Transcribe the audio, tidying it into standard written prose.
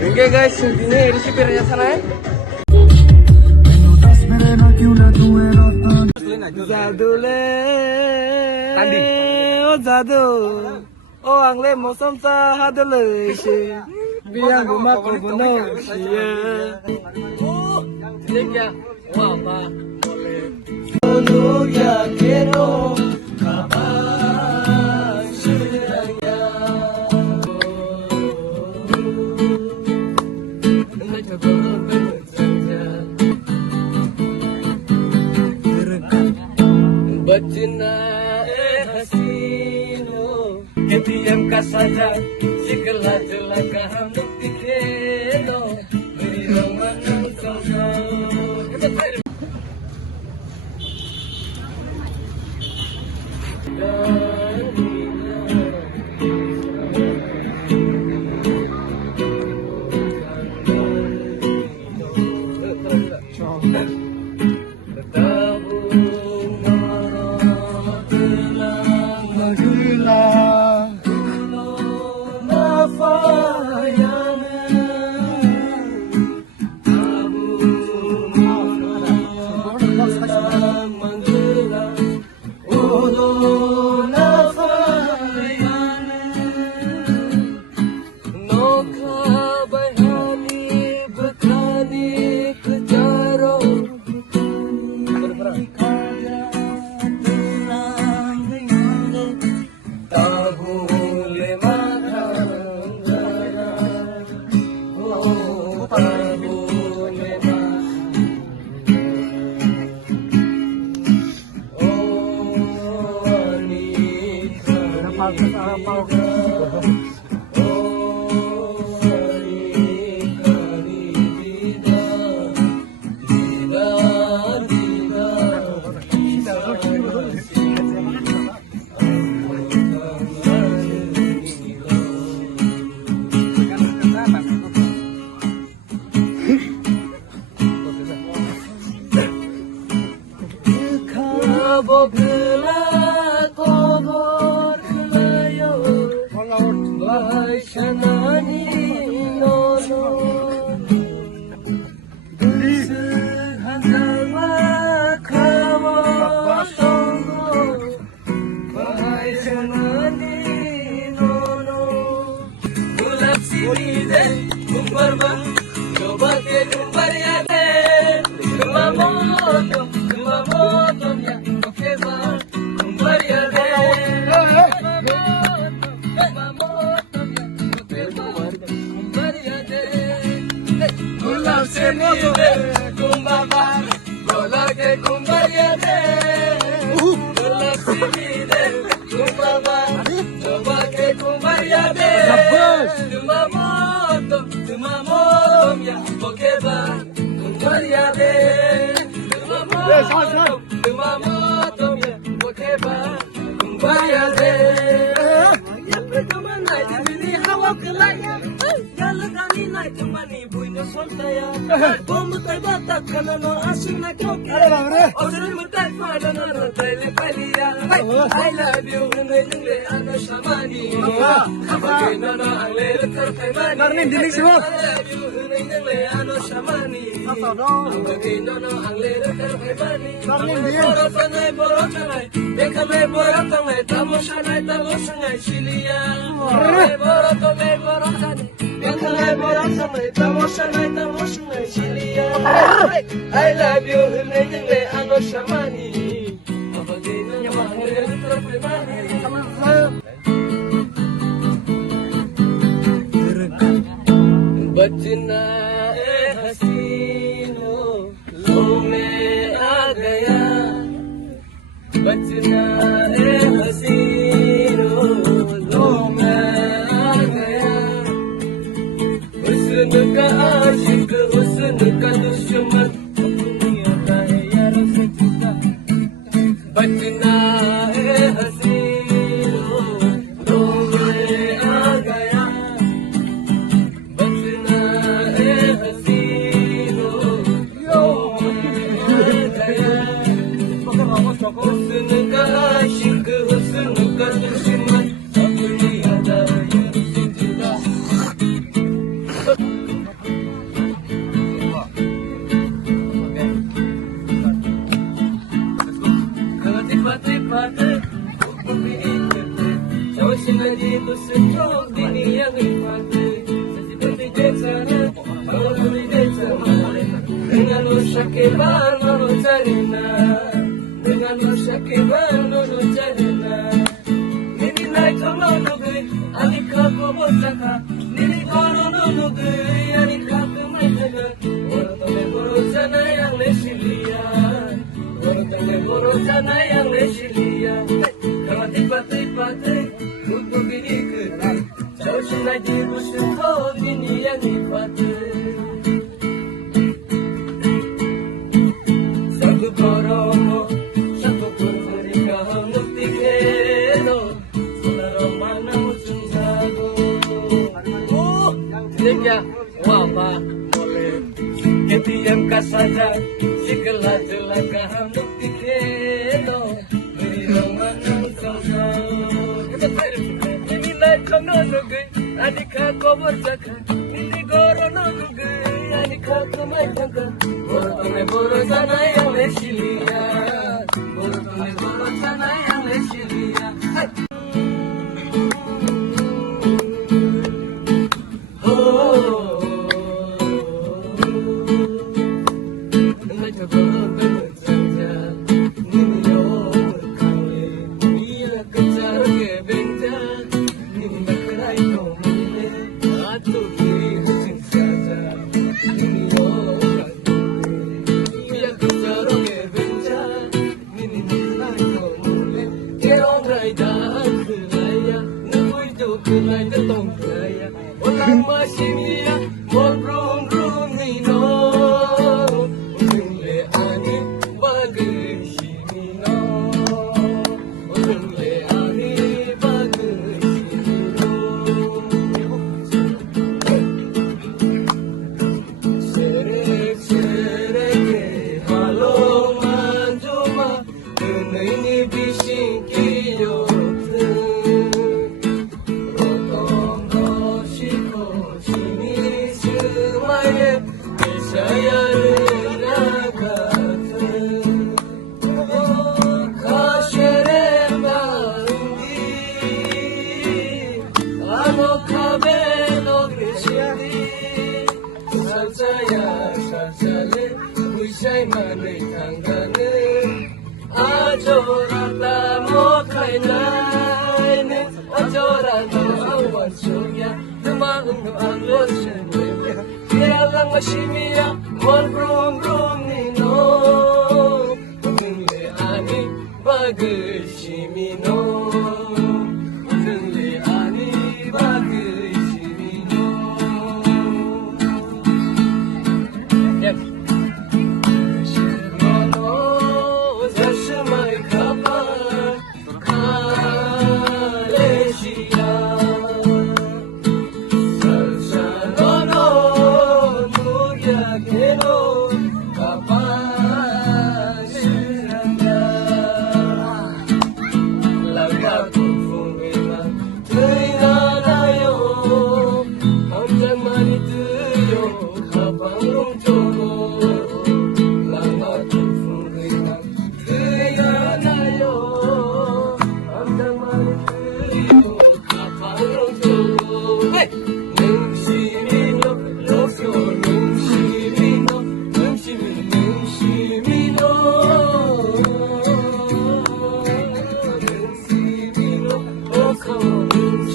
Oke guys, ini supirnya sana ya. Jadul le, oh jadul, oh angle mosam sa hadul le, biang guma ko bono siya. Oh, ini क्या? Wah, wah, boleh. Dulu ya kero, kabar suraya. बचना हसीनो KTM का साजा सिकला जला का हम दिखे दो मेरी romance समझाओ I love you, ano shamani. बचना हसीनो लो में आ गया बचना हसीनो लो में आ गया हुस्न का आशिक हुस्न का दुश्मन दुनिया का है यार से जुदा बचना हसीनो lagi bersentuh dini yang nikmati seperti desa kalau beli desa dengan usyakibar nono carina dengan usyakibar nono carina nini naik sama nugui alika kobo saka nini kono nugui alika kumai jaga orang tole boro sana yang lesilia orang tole boro sana yang lesilia kalau tiba-tiba untuk diri kita jauh lagi bersentuh dini yang nikmati satu koromo satu pun berikan mukti kedo saudara mana muncul jago tiga wabah boleh ketiamkan saja segala celaka mukti kedo berikan mana muncul jago ini naik kono nugui adika kobo saka ini goro nugui adika kumai jaga borotone boro sana yang lesilia borotone boro sana yang lesilia Orang masih dia mau rum nino, orang le ani bagai sino, orang le ani bagai sino. Serek halo manjuma, ini bising kiyo. Saya renagatan kashere mandi ano kabelo keshiri salsale buisai mane tangane ajorata mo kainaine ajorata awan surya demang anglos lang masimia mon brum nino le ani bagai simino le ani bagai simino mono zasemai kapan kalesia Come on.